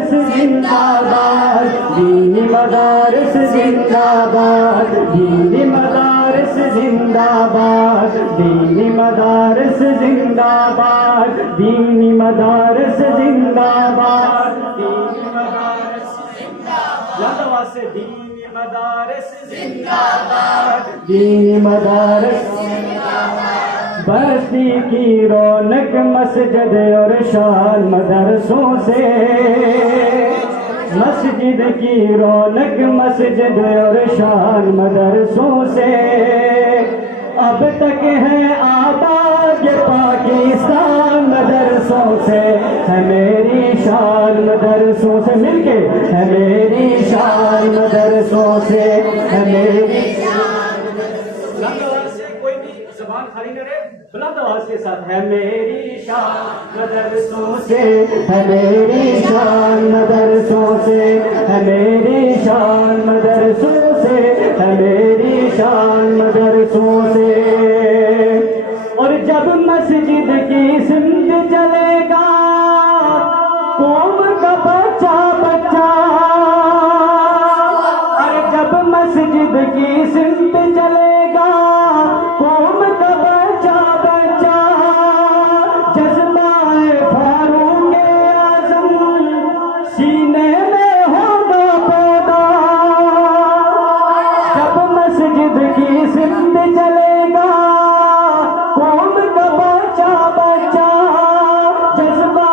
مدارس زندہ باد، دینی مدارس زندہ باد، دینی مدارس زندہ باد، دینی مدارس زندہ باد، دینی مدارس زندہ باد، دینی مدارس زندہ باد، دینی مدارس زندہ باد، دینی مدارس زندہ باد۔ بستی کی رونق مسجد اور شان مدرسوں سے، مسجد کی رونق مسجد اور شان مدرسوں سے، اب تک ہے آباد یہ پاکستان مدرسوں سے، ہے میری شان مدرسوں سے، مل کے ہے میری شان مدرسوں سے، ہے میری شان مدرسوں سے۔ کوئی بھی زبان خالی نہ رہے، بلند آواز کے ساتھ، ہے میری شان مدرسوں سے، ہے میری شان مدرسوں سے، ہے میری شان مدرسوں سے، ہے میری شان مدرسوں سے۔ اور جب مسجد کی سمت چلے گا قوم کا بچہ بچہ، اور جب مسجد کی سمت چلے گا قوم کا بچہ بچہ، جذبہ فاروق اعظم سینے میں ہوگا پیدا، جب مسجد کی سمت چلے گا قوم کا بچہ بچہ، جذبہ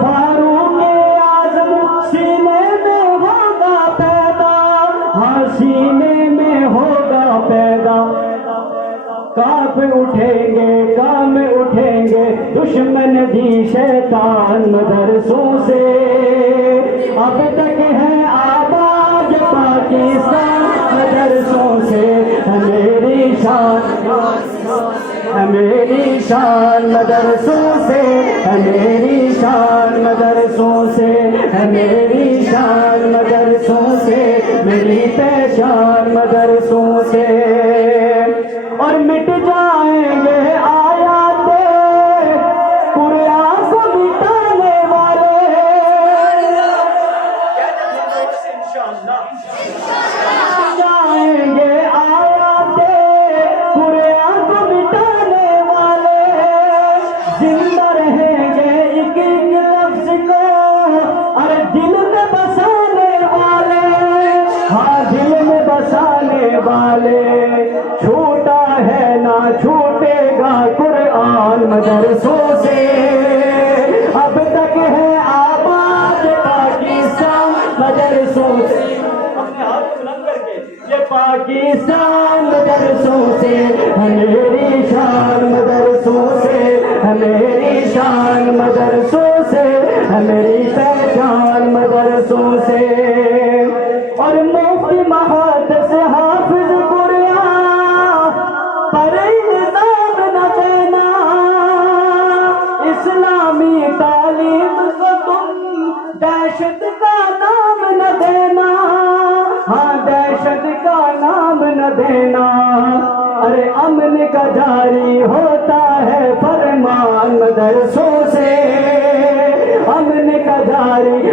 فاروق اعظم سینے میں ہوگا پیدا، ہاں سینے میں ہوگا پیدا۔ کانپ اٹھیں گے کام اٹھیں گے دشمن بھی شیطان مدرسوں سے، اب تک ہے آباد پاکستان مدرسوں سے، ہے میری شان ہے میری شان مدرسوں سے، ہے میری شان مدرسوں سے، ہے میری شان مدرسوں سے، میری پہچان مدرسوں سے۔ اور مٹ جائیں گے آیات قرآن کو مٹانے والے، مٹ جائیں گے آیات قرآن کو مٹانے والے، زندہ رہیں گے ایک ایک لفظ کو اور دل میں بسانے والے، ہاں دل میں بسانے والے۔ چھوٹا ہے نہ چھوٹے گا قرآن مدرسوں سے، اب تک ہے آباد پاکستان مدرسوں سے، اپنے ہاتھ بلند کر کے یہ پاکستان مدرسوں سے، ہے میری شان مدرسوں سے، ہے میری شان مدرسوں سے، ہے میری پہچان مدرسوں سے۔ اور مفتی محدث حافظ قرآن پر الزام نہ دینا، اسلامی تعلیم کو تم دہشت کا نام نہ دینا، ہاں دہشت کا نام نہ دینا۔ ارے امن کا جاری ہوتا ہے فرمان مدرسوں سے، امن کا جاری